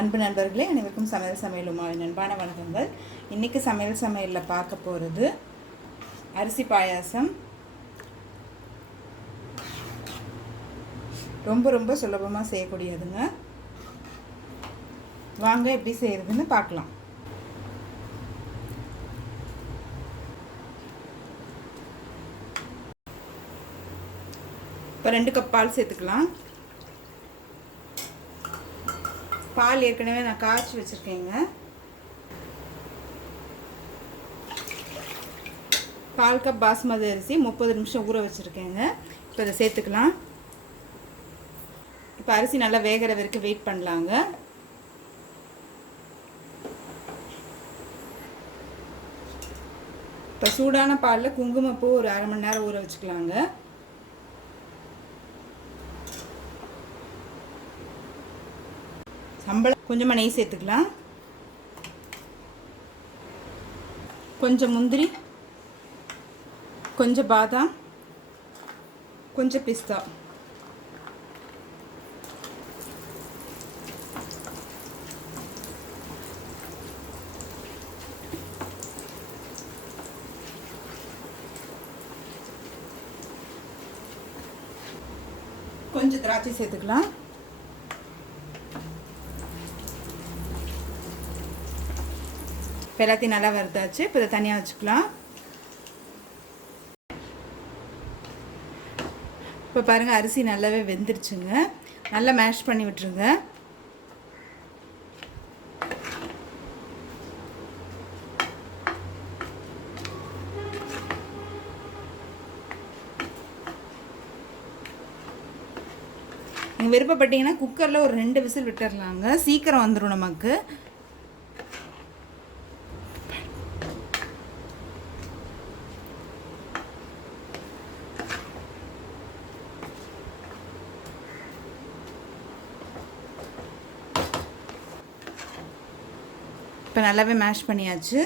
அன்பு நண்பர்களே, அனைவருக்கும் சமையல் உமாவின் அன்பான வணக்கங்கள். இன்றைக்கி சமையலில் பார்க்க போகிறது அரிசி பாயாசம். ரொம்ப சுலபமாக செய்யக்கூடியதுங்க. வாங்க எப்படி செய்கிறதுன்னு பார்க்கலாம். இப்போ 2 கப் பால் சேர்த்துக்கலாம். பால் ஏற்கனவே நான் காய்ச்சி வச்சுருக்கேங்க. கால் கப் பாஸ்மதி அரிசி 30 நிமிஷம் ஊற வச்சுருக்கேங்க. இப்போ இதை சேர்த்துக்கலாம். இப்போ அரிசி நல்லா வேகிற வரைக்கும் வெயிட் பண்ணலாங்க. இப்போ சூடான பாலில் குங்குமப்பூ ஒரு அரை மணி நேரம் ஊற வச்சுக்கலாங்க. சம்பளம் கொஞ்சமாக நெய் சேர்த்துக்கலாம். கொஞ்சம் முந்திரி, கொஞ்சம் பாதாம், கொஞ்சம் பிஸ்தா. கொஞ்சம் திராட்சை சேர்த்துக்கலாம். எல்லாத்தையும் நல்லா வறுத்தாச்சு. இப்போ இதை தனியாக வச்சுக்கலாம். இப்போ பாருங்கள், அரிசி நல்லாவே வெந்துருச்சுங்க. நல்லா மேஷ் பண்ணி விட்டுருங்க. நீங்கள் விருப்பப்பட்டீங்கன்னா குக்கரில் ஒரு 2 விசில் விட்டுடலாங்க. சீக்கிரம் வந்துடும் நமக்கு. இப்போ நல்லாவே மேஷ் பண்ணியாச்சு.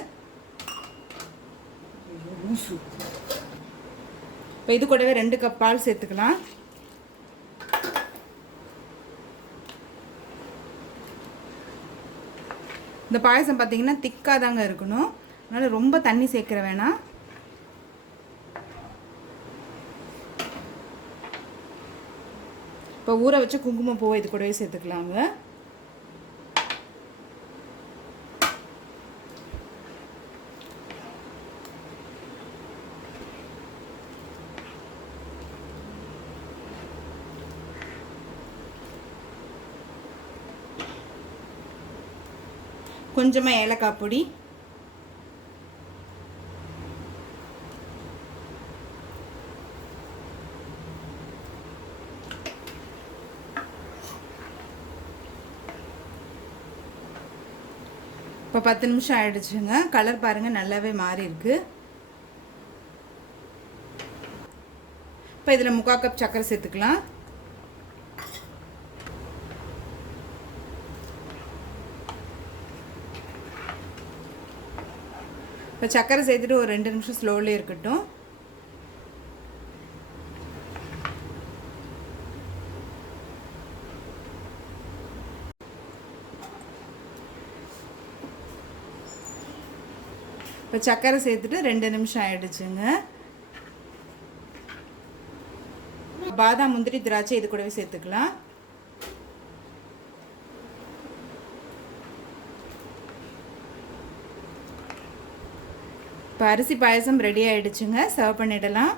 இப்போ இது கூடவே 2 கப் பால் சேர்த்துக்கலாம். இந்த பாயசம் பார்த்தீங்கன்னா திக்காக தாங்க இருக்கணும். அதனால் ரொம்ப தண்ணி சேர்க்கிற வேணாம். இப்போ ஊற வச்ச குங்குமப்பூவை இது கூடவே சேர்த்துக்கலாங்க. கொஞ்சமாக ஏலக்காய் பொடி, இப்போ 10 நிமிஷம் ஆயிடுச்சுங்க. கலர் பாருங்கள், நல்லாவே மாறி இருக்கு. இப்போ இதில் 3/4 கப் சர்க்கரை சேர்த்துக்கலாம். இப்போ சர்க்கரை சேர்த்துட்டு ஒரு 2 நிமிஷம் ஸ்லோவிலே இருக்கட்டும். இப்போ சர்க்கரை சேர்த்துட்டு 2 நிமிஷம் ஆயிடுச்சுங்க. பாதாம், முந்திரி, திராட்சை இது கூடவே சேர்த்துக்கலாம். இப்போ அரிசி பாயசம் ரெடி ஆகிடுச்சுங்க. சர்வ் பண்ணிடலாம்.